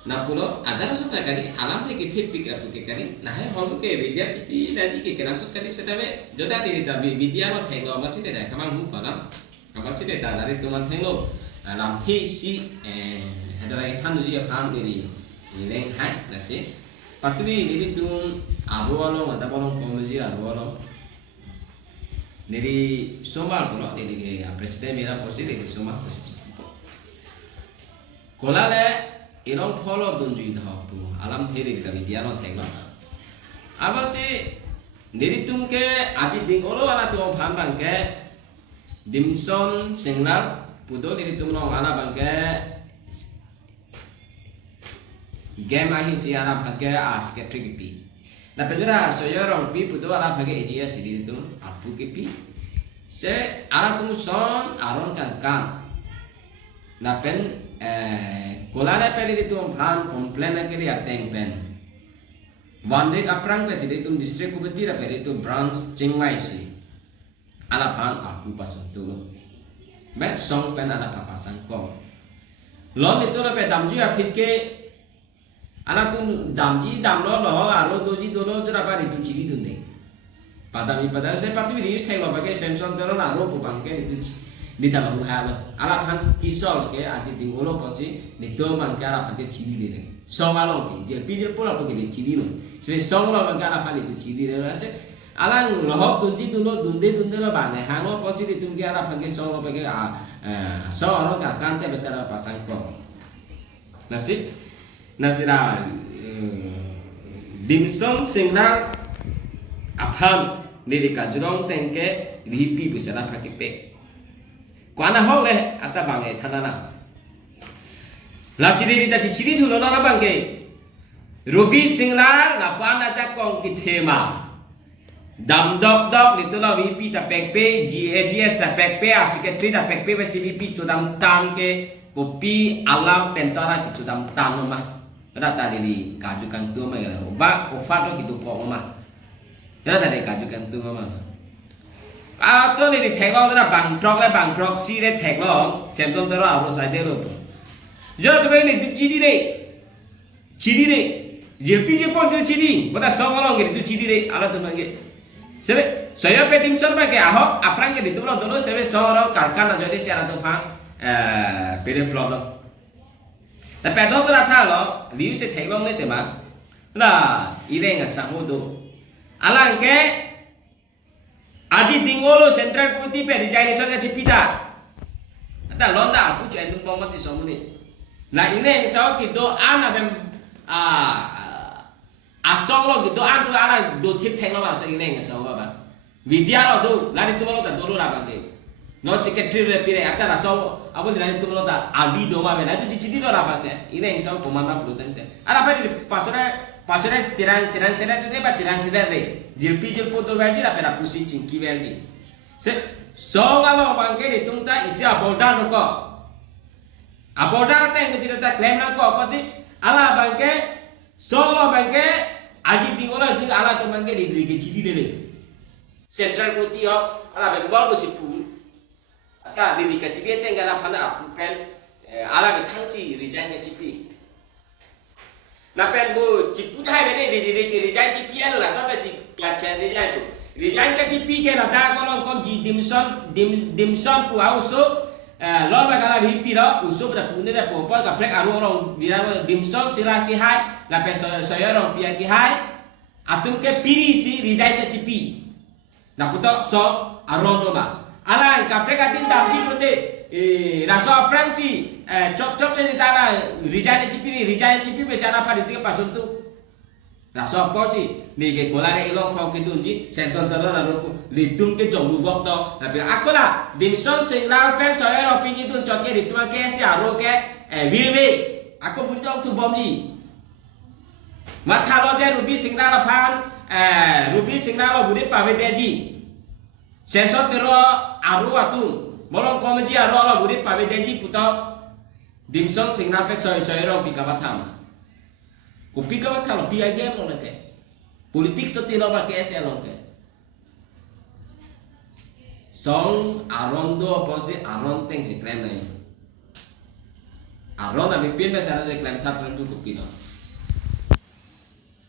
Napulo ajar sota kari alam le kithip pikra tu ke kari nah hol ke vidya ki daji ke keram sot kari setabe joda diri ta vidya no thenglo masi de kamang hu palam kamasi de ta dari tuman thenglo lam thi si hadara than ji pham diri leng hai nasi patui diri tum abolo mata bolong komuji abolo diri somal bolo diri ke presiden mera posi diri somal posi kolale Ilong follow dunju itu tu alam theri kita vidya no thengla. Apa sih niri tumke aji dingolo ala tu phan bangke dimson singnal pudo niri tumno ala bangke game ahi si ala bangke aske trikipi. Na pedra soyorong pi pudo ala bangke ejia sidi tu apu kipi. Se ala tum son aron kan. Na pen kolana peli itu phan komplain ke dia teng pen one week aprang pe sidi tum district kubeti ra peli itu branch chingmai si ala phan aku pasun tu met song pen ala papasang ko lon itu la pe damji afit ke ala tum damji damlo lo aro doji dolo jara pa itu chiri dunde padami pada se patu di stai lo pakai samsung dolo na ro bangke itu Dita baru halo, ala phan kisol ke aji dingolo posi, dito mangke ala phan ke ciri deh. Song along ke, jel pula pakai ciri lo. Sebab song lo mangke ala phan itu ciri deh. Rasa ala lohok tunji tulo dunde lo bane. Hango posi ditum ke ala phan ke song lo pakai song lo ke kante besar pasang ko. Nasi dah dimsum signal aphan niri kajurong tengke ripi besar pakai pe. Kuana hol le ata bangai thanana lasiri rita ciciri thulo na bangai rubi singlar na pana jakong ki thema dam dok litula vp ta pekpe gas ta pekpe secretary ta pekpe be cvp chudam tam ke kopi alam pentara ki chudam tam ma rata dili kajukan tu ma ba ofato ki tu ko ma rata dili kajukan tu ma तो नहीं ठेगलों तो ना बैंकड्रॉक सी रे ठेगलों सैमसंग तो राव रो साइड रो जो तो भाई नहीं चीरी रे जेपी जे पॉइंट जो चीरी बता सौ वालों के तो चीरी रे आला तो मंगे सेवे सया पे टीम सर में के आहो अपरांग के तो दोनों सेवे सौ वालों कारखाना जो है सियारा तो फां पेरे फ्लॉप लोแต่แปดดอกก็ท่าเนาะรีวิวเสร็จठेगलोंเลยแต่มาน่ะอีเร่งอ่ะสังโหดอะไรแกAji dingolo central committee pe resignation ka cipita. Ata londa aku cai dum bomati somuni. Na ine sao kito ana fem asong lo kito an tu ana do tip theng lo ba so ine ngasao ba. Vidya lo do lari tu lo ta do lo ra ba ke. No secretary re pire ata raso abu lari tu lo ta adi do ma me la tu ciciti lo ra ba ke. Ine ngasao komanda prudente. Ana pa pasore cirang tu ba cirang de. Jilpi to verji la pera pusi cingki verji. Se songa lo bangke di tungta isi abodan roko. Abodan te ngi ta claim na ko apa sih? Ala bangke solo bangke aji tingola di ala to bangke di ke cidi de. Central Committee of ala bebal ko sipu. Aka di ke cidi te ngala phana apu pen ala ke thangsi resign ke cipi. Na pen bu cipu thai be de resign cipi alo la sa be si Kaca resign ka cipi ke rata kolong kom ji dimson pu auso lo ba kala VP lo uso pada pune da popa ka prek aru orang bilang dimson sira ki hai la pe saya orang pia ki hai atum ke piri si resign ka cipi na puto so aron lo ba ala ka prek atin dam ji prote raso fransi chok se tana resign ka cipi pe sana pa ditu ke pasun tu Raso apa sih? Nih ke kolare ilong kau kitunji, senton terus lalu litung ke jombu waktu. Tapi aku lah, dimson signal pen saya lopi itu coknya di tuan ke si aro ke wilwe. Aku butuh tu bomji. Mata lo je rubi signal apan, rubi signal lo budik pawe deji. Senton terus aro atu, bolong komenji aro lo budik pawe deji puto. Dimson signal pen saya lopi kawatam. Kopi ka batalo pi agem lo nake politik to tilo ba ke se lo ke song arondo apa si aron teng si krem nai aron abi pin be sana de claim tap tu kopi no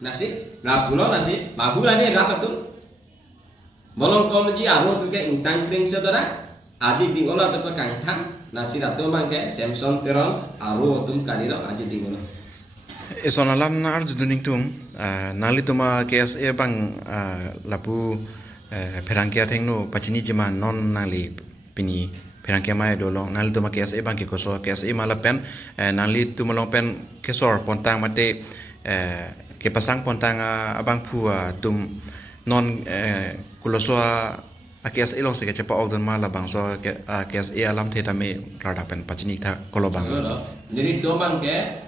nasi rapulo nasi bahulani rapatu bolong komji aro tu ke intang kring sedara aji dingola tu kang thang nasi ratu mangke Samson teron aro tum kaniro aji dingola esonalam na arju duning tung nali tuma KSA bang lapu perangkia thengno pachini jima non nali pini perangkia mai dolong nali tuma KSA bang ke koso KSA mala pen nali tuma long pen kesor pontang mate ke pasang pontang abang pu tum non kuloso KSA long se ke cepa ogdon mala bang so KSA alam theta me rada pen pachini tha kolo bang jadi to mangke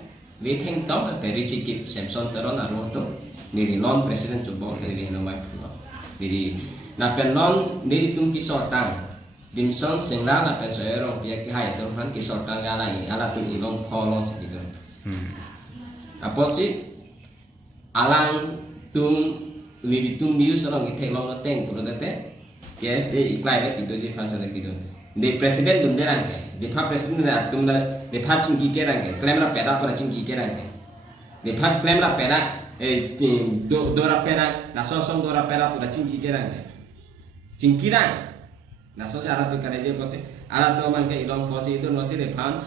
waiting tom peri chikip Samson teron aro to niri non president coba niri heno mai pula niri na pen non niri tum ki sortang dimson sengla na pen soero pia ki hai to han ki sortang ala tum ilong pholong segitu aposi alang tum niri tum diu sorong ki long teng to dete KSA iklai bet itu je fasa gitu de president dum derang ke de pa president na tum la de pa chingki kerang ke claim la peda pora chingki kerang ke de pa claim la peda do ra peda na so song do ra peda pora chingki kerang ke chingki rang na so ara tu kare je pose ara to man ke idong pose itu no si de pan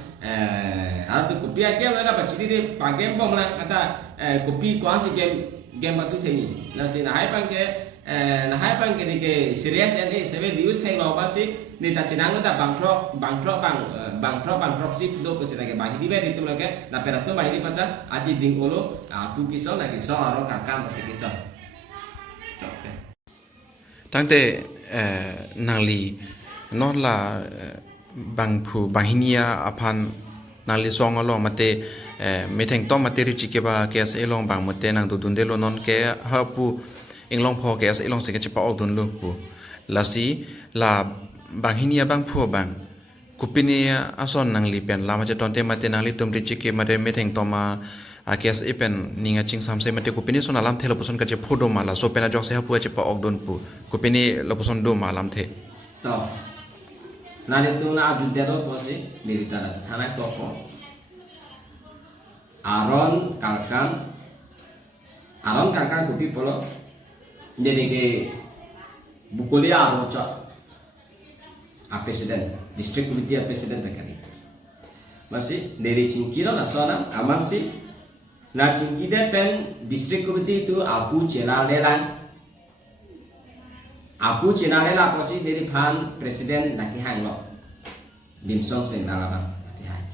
ara tu kopi a game la ba chidi de pa game bom la ata kopi ko si game batu thei na si na hai pan ke na hai bang ke serious and sebe use thai lo ba si ni ta chinang ta bang pro si do ko se ke bahi di be di tu ke na pera to bahi di pata aji ding olo tu kiso na kiso aro kakam si kiso tangte nali non la bang pu bahinia apan nali song alo mate metheng to mate ri chike ba KSA long bang mate nang du dunde lo non ke ha pu inglong pho KSA long se ke chipa ok dun lu pu lasi la banghinia bang phu bang kupini ason nang li pen lama che tonte mate nang li tum ri chike mate metheng to ma KSA pen ninga ching samse mate kupini son alam thelo poson ka che phodo mala so pena jok se ha pu che pa ok dun pu kupini lo poson do malam the to nali tu na judde do posi nirita la thana ko aron kalkan kupi polo jadi ke bukulia arocha a president district committee a president kali masih dari cingkira nasional aman sih na cingkida pen district committee itu apu celalela apa sih dari pan presiden naki hanglo dimson sing nalaba naki hang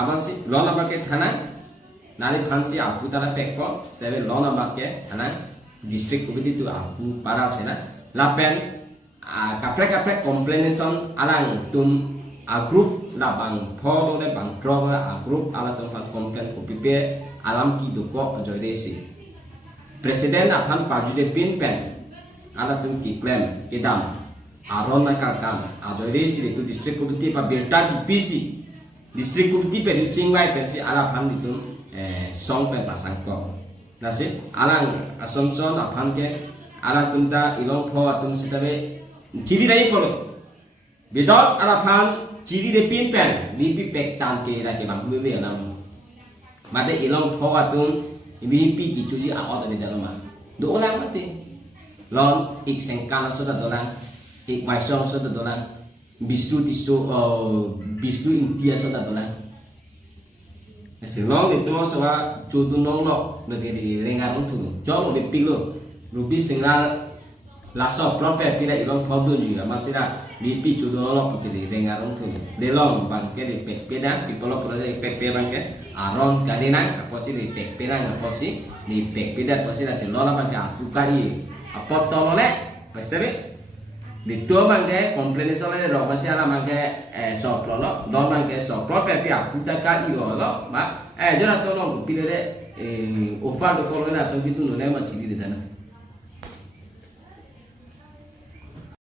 aman sih lona pakai tanah nali pan sih apu tala pekpo sebe lona pakai tanah district committee tu aku paral sena lapen kapre complaination alang tum a group la bang pho le bang drop a group ala tum pan complain ko pipe alam ki do ko joide si president apan pajude pin pen ala tum ki claim ke dam aron na ka kan a joide si tu district committee pa belta ki pc district committee pe chingwai pe si ala pan ditu song pe pasang ko nasi alang assumption apan ke alang tunta ilong pho atum sitabe chiri rai polo without alapan chiri de pin pen lipi pek tan ke ra ke bang we alam mate ilong pho atum lipi ki chuji aot de dalama do olang mate lon ik sengkala soda dolang ik mai song soda dolang bistu intia soda dolang long itu sawa cutu nong lo dari rengar untuk jauh lebih pilu rubi singal laso proper pila ilong produk juga masih dah lipi cutu lo dari rengar untuk delong bangke di pek pedang di polo proses pek pedang ke aron kadenang apa sih di pek pedang apa sih di pek pedang apa sih nasi lola bangke aku kali apa tolole pasti di tua bangke komplain soalnya roh masih ala bangke soplo lo don bangke soplo tapi aku tak kali lo mak jangan tolong pilih deh offer do kalau na to gitu nolai macam gitu dana